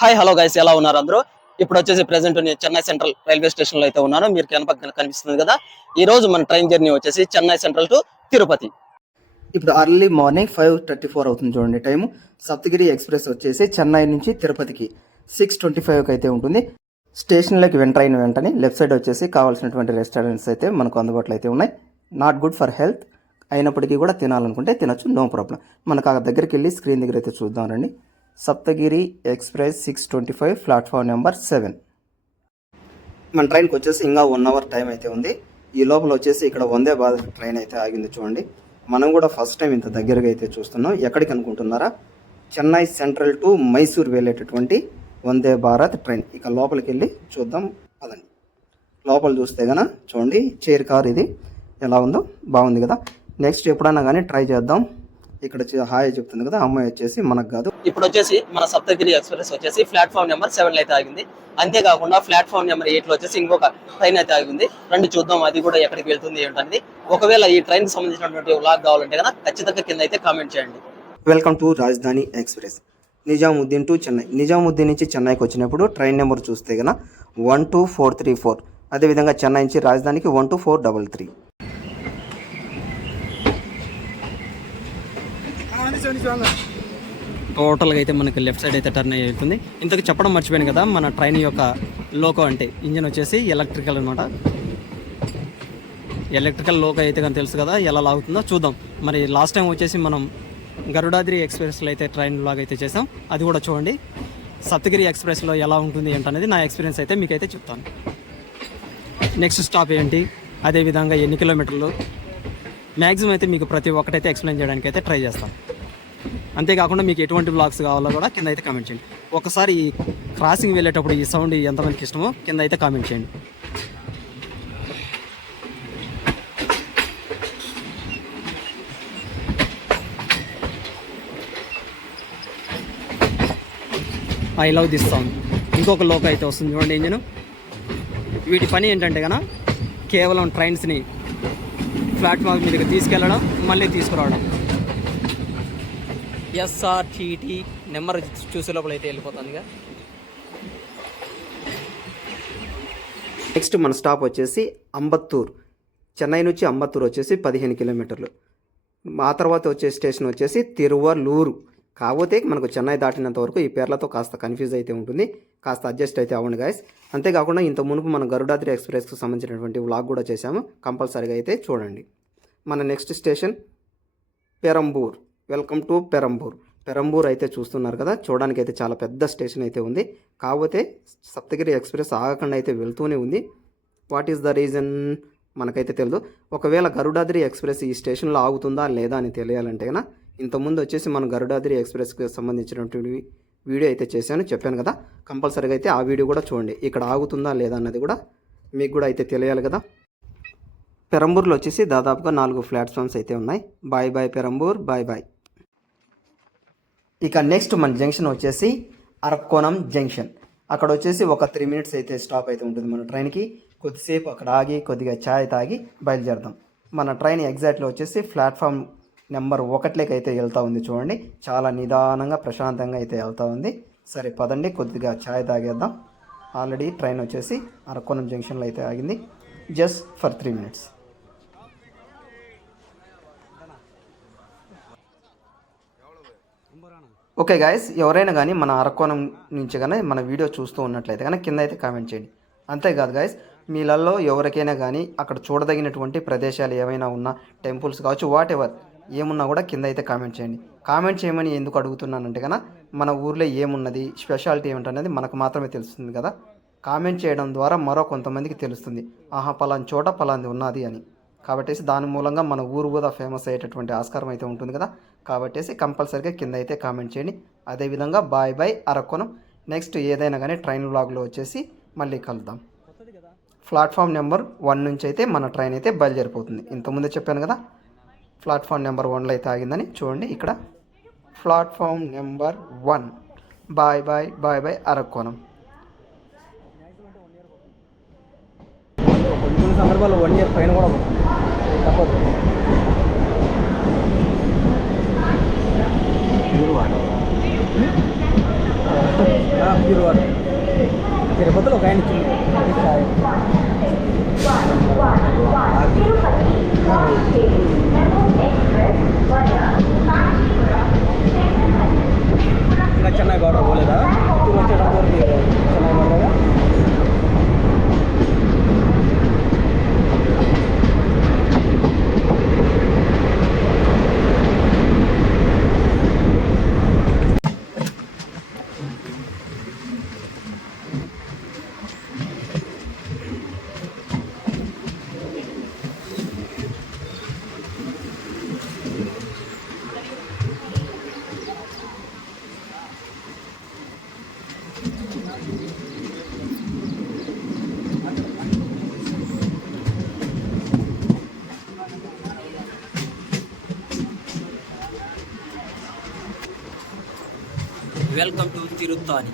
Hi hello guys, ఎలా ఉన్నారు అందరూ? ఇప్పుడు వచ్చేసి ప్రెసెంట్ నేను చెన్నై సెంట్రల్ రైల్వే స్టేషన్ లో అయితే ఉన్నాను. మీరు కనిపిస్తుంది కదా. ఈ రోజు మన ట్రైన్ జర్నీ వచ్చేసి చెన్నై సెంట్రల్ టు తిరుపతి. ఇప్పుడు అర్లీ మార్నింగ్ 5:34 అవుతుంది చూడండి టైము. సప్తగిరి ఎక్స్ప్రెస్ వచ్చేసి చెన్నై నుంచి తిరుపతికి 6:25 అయితే ఉంటుంది. స్టేషన్లోకి ఎంటర్ అయిన వెంటనే లెఫ్ట్ సైడ్ వచ్చేసి కావాల్సినటువంటి రెస్టారెంట్స్ అయితే మనకు అందుబాటులో అయితే ఉన్నాయి. నాట్ గుడ్ ఫర్ హెల్త్ అయినప్పటికీ కూడా తినాలనుకుంటే తినొచ్చు, నో ప్రాబ్లం. మనకు ఆ దగ్గరికి వెళ్ళి స్క్రీన్ దగ్గర అయితే చూద్దాం రండి. Saptagiri express 6:25 platform number 7. మన ట్రైన్కి వచ్చేసి ఇంకా 1 అవర్ టైం అయితే ఉంది. ఈ లోపల వచ్చేసి ఇక్కడ వందే భారత్ ట్రైన్ అయితే ఆగింది చూడండి. మనం కూడా ఫస్ట్ టైం ఇంత దగ్గరగా అయితే చూస్తున్నాం. ఎక్కడికి అనుకుంటున్నారా? చెన్నై సెంట్రల్ టు మైసూర్ వెళ్ళేటటువంటి వందే భారత్ ట్రైన్. ఇక లోపలికి వెళ్ళి చూద్దాం అదండి. లోపల చూస్తే కనుక చూడండి, చైర్ కార్ ఇది ఎలా ఉందో, బాగుంది కదా. నెక్స్ట్ ఎప్పుడైనా కానీ ట్రై చేద్దాం. ఇక్కడ హాయ్ చెప్తుంది కదా, అమ్మాయి వచ్చేసి మనకు కాదు. ఇప్పుడు వచ్చేసి మన సప్తగిరి ఎక్స్ప్రెస్ వచ్చేసి ప్లాట్ఫామ్ నెంబర్ 7 అయితే ఆగింది. అంతేకాకుండా ప్లాట్ఫామ్ నెంబర్ 8 లో వచ్చేసి ఇంకొక ట్రైన్ అయితే ఆగింది. రండి చూద్దాం అది కూడా ఎక్కడికి వెళ్తుంది ఏంటనేది. ఒకవేళ ఈ ట్రైన్ కి సంబంధించినటువంటి వ్లాగ్ కావాలంటే కనుక ఖచ్చితంగా కింద అయితే కామెంట్ చేయండి. వెల్కమ్ టు రాజధాని ఎక్స్ప్రెస్ నిజాముద్దీన్ టు చెన్నై. నిజాముద్దీన్ నుంచి చెన్నైకి వచ్చినప్పుడు ట్రైన్ నెంబర్ చూస్తే కనుక 12434. అదేవిధంగా చెన్నై నుంచి రాజధానికి 12433. టోటల్గా అయితే మనకి లెఫ్ట్ సైడ్ అయితే టర్న్ అవుతుంది. ఇంతకు చెప్పడం మర్చిపోయాను కదా, మన ట్రైన్ యొక్క లోకో అంటే ఇంజిన్ వచ్చేసి ఎలక్ట్రికల్ అనమాట. ఎలక్ట్రికల్ లోకో అయితే కానీ తెలుసు కదా, ఎలా లాగుతుందో చూద్దాం. మరి లాస్ట్ టైం వచ్చేసి మనం గరుడాద్రి ఎక్స్ప్రెస్లో అయితే ట్రైన్ లాగా అయితే చేసాం, అది కూడా చూడండి. సప్తగిరి ఎక్స్ప్రెస్లో ఎలా ఉంటుంది ఏంటనేది నా ఎక్స్పీరియన్స్ అయితే మీకైతే చెప్తాను. నెక్స్ట్ స్టాప్ ఏంటి, అదేవిధంగా ఎన్ని కిలోమీటర్లు, మ్యాక్సిమం అయితే మీకు ప్రతి ఒక్కటైతే ఎక్స్ప్లెయిన్ చేయడానికి అయితే ట్రై చేస్తాను. అంతేకాకుండా మీకు ఎటువంటి బ్లాగ్స్ కావాలో కూడా కింద అయితే కామెంట్ చేయండి. ఒకసారి ఈ క్రాసింగ్ వెళ్ళేటప్పుడు ఈ సౌండ్ ఎంతమందికి ఇష్టమో కింద అయితే కామెంట్ చేయండి. I love this sound. ఇంకొక లోకో అయితే వస్తుంది చూడండి ఇంజిన్. వీటి పని ఏంటంటే కనుక కేవలం ట్రైన్స్ని ప్లాట్ఫామ్ మీదకి తీసుకెళ్ళడం, మళ్ళీ తీసుకురావడం. ఎస్ఆర్టీటీ నెంబర్ చూసే లోపల అయితే వెళ్ళిపోతుందిగా. నెక్స్ట్ మన స్టాప్ వచ్చేసి అంబత్తూర్. చెన్నై నుంచి అంబత్తూర్ వచ్చేసి 15 కిలోమీటర్లు. ఆ తర్వాత వచ్చే స్టేషన్ వచ్చేసి తిరువల్లూరు. కాకపోతే మనకు చెన్నై దాటినంత వరకు ఈ పేర్లతో కాస్త కన్ఫ్యూజ్ అయితే ఉంటుంది, కాస్త అడ్జస్ట్ అయితే అవ్వండి గాయస్. అంతేకాకుండా ఇంత మునుపు మనం గరుడాద్రి ఎక్స్ప్రెస్కి సంబంధించినటువంటి వ్లాగ్ కూడా చేశాము, కంపల్సరీగా అయితే చూడండి. మన next station Perambur. Welcome to Perambur. Perambur అయితే చూస్తున్నారు కదా, చూడడానికి అయితే చాలా పెద్ద స్టేషన్ అయితే ఉంది. కాకపోతే సప్తగిరి ఎక్స్ప్రెస్ ఆగకుండా అయితే వెళ్తూనే ఉంది. వాట్ ఈస్ ద రీజన్ మనకైతే తెలియదు. ఒకవేళ గరుడాద్రి ఎక్స్ప్రెస్ ఈ స్టేషన్లో ఆగుతుందా లేదా అని తెలియాలంటే కన్నా, ఇంతకుముందు వచ్చేసి మనం గరుడాద్రి ఎక్స్ప్రెస్కి సంబంధించినటువంటి వీడియో అయితే చెప్పాను కదా, కంపల్సరీగా అయితే ఆ వీడియో కూడా చూడండి. ఇక్కడ ఆగుతుందా లేదా అన్నది కూడా మీకు కూడా అయితే తెలియాలి కదా. పెరంబూర్లో వచ్చేసి దాదాపుగా 4 ప్లాట్ఫామ్స్ అయితే ఉన్నాయి. Bye bye Perambur, bye bye. ఇక నెక్స్ట్ మన జంక్షన్ వచ్చేసి అరక్కోణం జంక్షన్. అక్కడ వచ్చేసి ఒక 3 మినిట్స్ అయితే స్టాప్ అయితే ఉంటుంది మన ట్రైన్కి. కొద్దిసేపు అక్కడ ఆగి కొద్దిగా ఛాయ్ తాగి బయలుదేరదాం. మన ట్రైన్ ఎగ్జాక్ట్లీ వచ్చేసి ప్లాట్ఫామ్ నెంబర్ 1 అయితే వెళ్తూ ఉంది చూడండి. చాలా నిదానంగా ప్రశాంతంగా అయితే వెళ్తూ ఉంది. సరే పదండి, కొద్దిగా ఛాయ్ తాగేద్దాం. ఆల్రెడీ ట్రైన్ వచ్చేసి అరక్కోణం జంక్షన్లో అయితే ఆగింది, just for 3 minutes. Okay guys, ఎవరైనా కానీ మన అరక్కోణం నుంచి కానీ మన వీడియో చూస్తూ ఉన్నట్లయితే కానీ కింద అయితే కామెంట్ చేయండి. అంతేకాదు గాయస్, మీలలో ఎవరికైనా కానీ అక్కడ చూడదగినటువంటి ప్రదేశాలు ఏమైనా ఉన్నా, టెంపుల్స్ కావచ్చు, వాట్ ఎవర్ ఏమున్నా కూడా కింద అయితే కామెంట్ చేయండి. కామెంట్ చేయమని ఎందుకు అడుగుతున్నానంటే కన్నా, మన ఊర్లో ఏమున్నది, స్పెషాలిటీ ఏమిటనేది మనకు మాత్రమే తెలుస్తుంది కదా. కామెంట్ చేయడం ద్వారా మరో కొంతమందికి తెలుస్తుంది, ఆహా పలాని చోట పలాంది ఉన్నది అని. కాబట్టి దాని మూలంగా మన ఊరు కూడా ఫేమస్ అయ్యేటటువంటి ఆస్కారం అయితే ఉంటుంది కదా. కాబట్టి కంపల్సరీగా కింద అయితే కామెంట్ చేయండి. అదేవిధంగా బాయ్ బాయ్ అరక్కోణం. నెక్స్ట్ ఏదైనా కానీ ట్రైన్ వ్లాగ్లో వచ్చేసి మళ్ళీ కలుద్దాం. ప్లాట్ఫామ్ నెంబర్ 1 నుంచి అయితే మన ట్రైన్ అయితే బయలుదేరిపోతుంది. ఇంతకుముందే చెప్పాను కదా, ప్లాట్ఫామ్ నెంబర్ 1లో అయితే ఆగిందని. చూడండి ఇక్కడ platform number 1. Bye bye bye bye Arakkonam. కొన్ని సందర్భాల్లో 1 ఇయర్ పైన కూడా తప్పదు. Pure water. తిరుపతిలో ఒక ఆయన ఇంకా చెన్నై బార్డర్ పోలేదా? వచ్చేటప్పుడు Chennai border. Welcome to Tiruttani.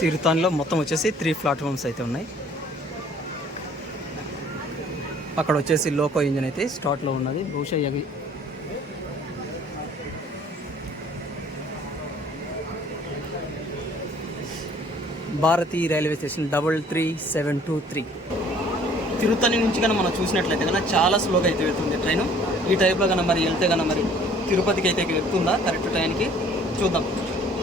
తిరుతాన్లో మొత్తం వచ్చేసి 3 ప్లాట్ఫామ్స్ అయితే ఉన్నాయి. అక్కడ వచ్చేసి లోకో ఇంజిన్ అయితే స్టార్ట్లో ఉన్నది. బహుశా అవి భారతీ రైల్వే స్టేషన్ 33723. తిరుత్తని నుంచి కన్నా మనం చూసినట్లయితే కన్నా చాలా స్లోగా అయితే వెళ్తుంది ట్రైన్. ఈ టైప్లో కన్నా మరి వెళ్తే కన్నా మరి తిరుపతికి అయితే వెళ్తుందా కరెక్ట్ టైంకి చూద్దాం.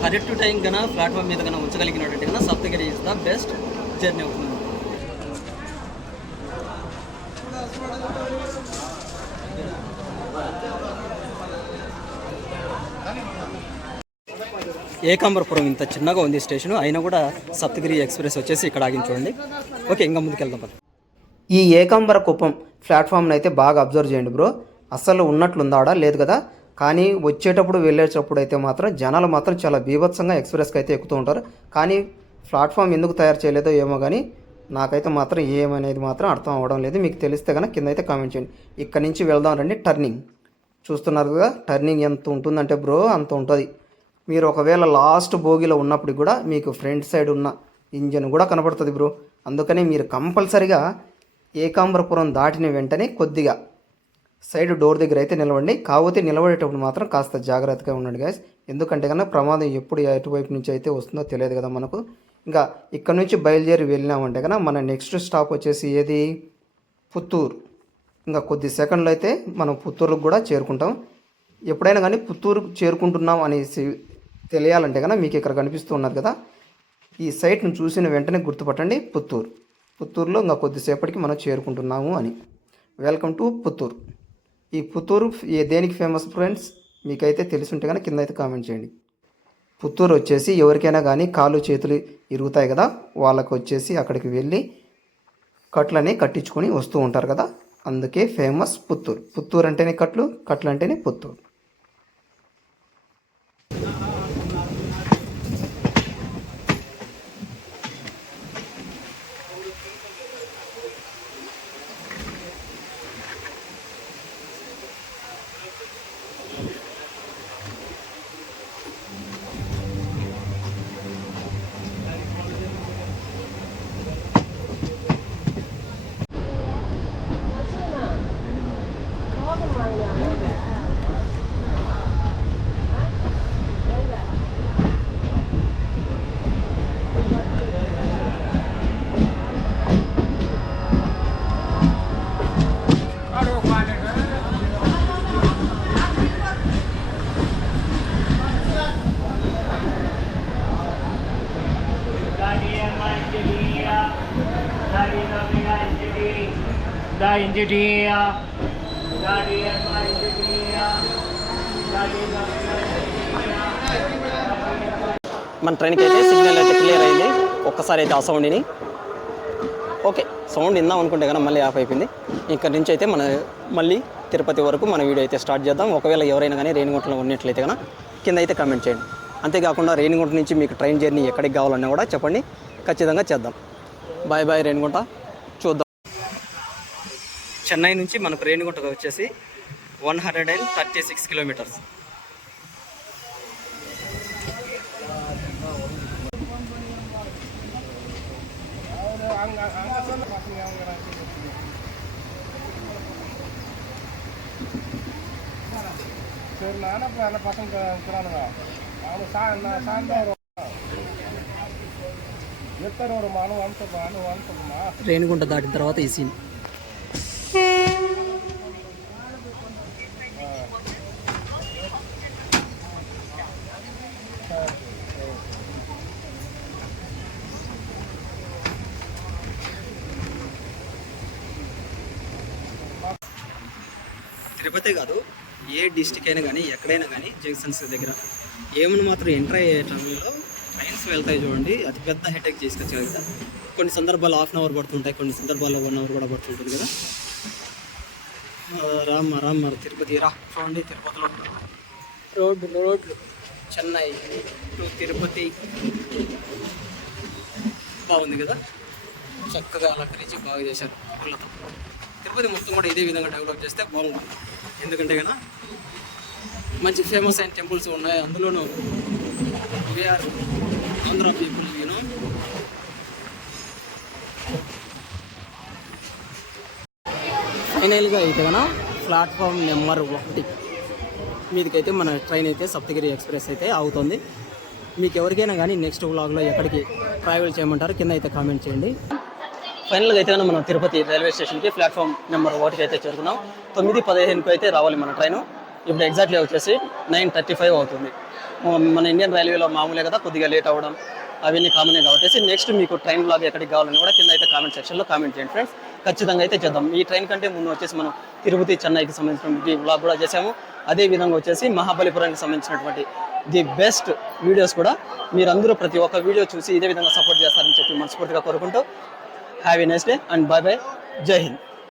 కరెక్ట్ టైం కన్నా ప్లాట్ఫామ్ మీద కన్నా ఉంచగలిగినట్టు కన్నా Saptagiri is the best journey అవుతుంది. ఏకాంబరపురం ఇంత చిన్నగా ఉంది స్టేషన్, అయినా కూడా సప్తగిరి ఎక్స్ప్రెస్ వచ్చేసి ఇక్కడ ఆగింది చూడండి. ఓకే, ఇంకా ముందుకెళ్దాం. ఈ ఏకాంబర కుప్పం ప్లాట్ఫామ్ని అయితే బాగా అబ్జర్వ్ చేయండి బ్రో. అస్సలు ఉన్నట్లుందాడా లేదు కదా. కానీ వచ్చేటప్పుడు వెళ్ళేటప్పుడు అయితే మాత్రం జనాలు మాత్రం చాలా బీభత్సంగా ఎక్స్ప్రెస్కి అయితే ఎక్కుతూ ఉంటారు. కానీ ప్లాట్ఫామ్ ఎందుకు తయారు చేయలేదో ఏమో కానీ నాకైతే మాత్రం ఏమనేది మాత్రం అర్థం అవ్వడం లేదు. మీకు తెలిస్తే కనుక కింద అయితే కామెంట్ చేయండి. ఇక్కడ నుంచి వెళ్దాం రండి. టర్నింగ్ చూస్తున్నారు కదా, టర్నింగ్ ఎంత ఉంటుందంటే బ్రో అంత ఉంటుంది. మీరు ఒకవేళ లాస్ట్ బోగిలో ఉన్నప్పుడు కూడా మీకు ఫ్రంట్ సైడ్ ఉన్న ఇంజన్ కూడా కనపడుతుంది బ్రో. అందుకని మీరు కంపల్సరిగా ఏకాంబరపురం దాటిన వెంటనే కొద్దిగా సైడ్ డోర్ దగ్గర అయితే నిలవండి. కాకపోతే నిలబడేటప్పుడు మాత్రం కాస్త జాగ్రత్తగా ఉండండి గైస్. ఎందుకంటే కన్నా ప్రమాదం ఎప్పుడు ఎటువైపు నుంచి అయితే వస్తుందో తెలియదు కదా మనకు. ఇంకా ఇక్కడ నుంచి బయలుదేరి వెళ్ళినామంటే కన్నా మన నెక్స్ట్ స్టాప్ వచ్చేసి ఏది పుత్తూరు. ఇంకా కొద్ది సెకండ్లు అయితే మనం పుత్తూరుకు కూడా చేరుకుంటాం. ఎప్పుడైనా కానీ పుత్తూరు చేరుకుంటున్నాం అనేసి తెలియాలంటే కన్నా మీకు ఇక్కడ కనిపిస్తూ ఉన్నది కదా, ఈ సైట్ను చూసిన వెంటనే గుర్తుపట్టండి పుత్తూరు. పుత్తూరులో ఇంకా కొద్దిసేపటికి మనం చేరుకుంటున్నాము అని. Welcome to Puttur. ఈ పుత్తూరు దేనికి ఫేమస్ ఫ్రెండ్స్ మీకైతే తెలిసి ఉంటే కానీ కింద అయితే కామెంట్ చేయండి. పుత్తూరు వచ్చేసి ఎవరికైనా కానీ కాళ్ళు చేతులు ఇరుగుతాయి కదా, వాళ్ళకు వచ్చేసి అక్కడికి వెళ్ళి కట్లని కట్టించుకొని వస్తూ ఉంటారు కదా, అందుకే ఫేమస్ పుత్తూరు. పుత్తూరు అంటేనే కట్లు, కట్లు అంటేనే పుత్తూరు. మన ట్రైన్కి అయితే సిగ్నల్ అయితే క్లియర్ అయింది. ఒక్కసారి అయితే ఆ సౌండ్ని ఓకే సౌండ్ విందాం అనుకుంటే కానీ మళ్ళీ ఆఫ్ అయిపోయింది. ఇక్కడ నుంచి అయితే మన మళ్ళీ తిరుపతి వరకు మన వీడియో అయితే స్టార్ట్ చేద్దాం. ఒకవేళ ఎవరైనా కానీ రేణిగుంటలో ఉన్నట్లయితే కనుక కింద అయితే కామెంట్ చేయండి. అంతేకాకుండా రేణిగుంట నుంచి మీకు ట్రైన్ జర్నీ ఎక్కడికి కావాలన్నా కూడా చెప్పండి, ఖచ్చితంగా చేద్దాం. Bye bye Renigunta. చూద్దాం. చెన్నై నుంచి మనకు రేణిగుంటకు వచ్చేసి 136 కిలోమీటర్స్. రేణిగుంట దాటిన తర్వాత ఈ సీన్. తిరుపతి కాదు, ఏ డిస్టిక్ అయినా కానీ ఎక్కడైనా కానీ జంక్షన్స్ దగ్గర ఏమైనా మాత్రం ఎంటర్ అయ్యే టైంలో ట్రైన్స్ వెళ్తాయి చూడండి, అది పెద్ద హెడేక్ చేసుకొచ్చారు కదా. కొన్ని సందర్భాలు హాఫ్ అన్ అవర్ పడుతుంటాయి, కొన్ని సందర్భాల్లో 1 అవర్ కూడా పడుతుంటుంది కదా. రామ్ తిరుపతి చూడండి. తిరుపతిలో రోడ్లు చెన్నై టు తిరుపతి బాగుంది కదా, చక్కగా అలంకరించి బాగా చేశారు పూలతో. తిరుపతి మొత్తం కూడా ఇదే విధంగా డెవలప్ చేస్తే బాగుంటుంది. ఎందుకంటే కన్నా మంచి ఫేమస్ అయిన టెంపుల్స్ ఉన్నాయి, అందులోనూ వీఆర్ ఆంధ్ర పీపుల్ యూనో. ఫైనల్గా అయితే కన్నా ప్లాట్ఫామ్ నెంబర్ 1 మీదకైతే మన ట్రైన్ అయితే సప్తగిరి ఎక్స్ప్రెస్ అయితే అవుతుంది. మీకు ఎవరికైనా కానీ నెక్స్ట్ వ్లాగ్లో ఎక్కడికి ట్రావెల్ చేయమంటారు కింద అయితే కామెంట్ చేయండి. ఫైనల్గా అయితే మనం తిరుపతి రైల్వే స్టేషన్కి ప్లాట్ఫామ్ నెంబర్ 1కి అయితే చేరుకున్నాం. 9:15కు అయితే రావాలి మన ట్రైను. ఇప్పుడు ఎగ్జాక్ట్లీ వచ్చేసి 9:35 అవుతుంది. మన ఇండియన్ రైల్వేలో మామూలే కదా కొద్దిగా లేట్ అవ్వడం అవన్నీ కామనే కాబట్టి నెక్స్ట్ మీకు ట్రైన్ బ్లాగ్ ఎక్కడికి కావాలని కూడా కింద అయితే కామెంట్ సెక్షన్లో కామెంట్ చేయండి ఫ్రెండ్స్. ఖచ్చితంగా అయితే చేద్దాం. ఈ ట్రైన్ కంటే ముందు వచ్చేసి మనం తిరుపతి చెన్నైకి సంబంధించినటువంటి బ్లాగ్ కూడా చేసాము. అదేవిధంగా వచ్చేసి మహాబలిపురానికి సంబంధించినటువంటి ది బెస్ట్ వీడియోస్ కూడా మీరందరూ ప్రతి ఒక్క వీడియో చూసి ఇదే విధంగా సపోర్ట్ చేస్తారని చెప్పి మనస్ఫూర్తిగా కోరుకుంటూ have a nice day and bye bye. Jai Hind.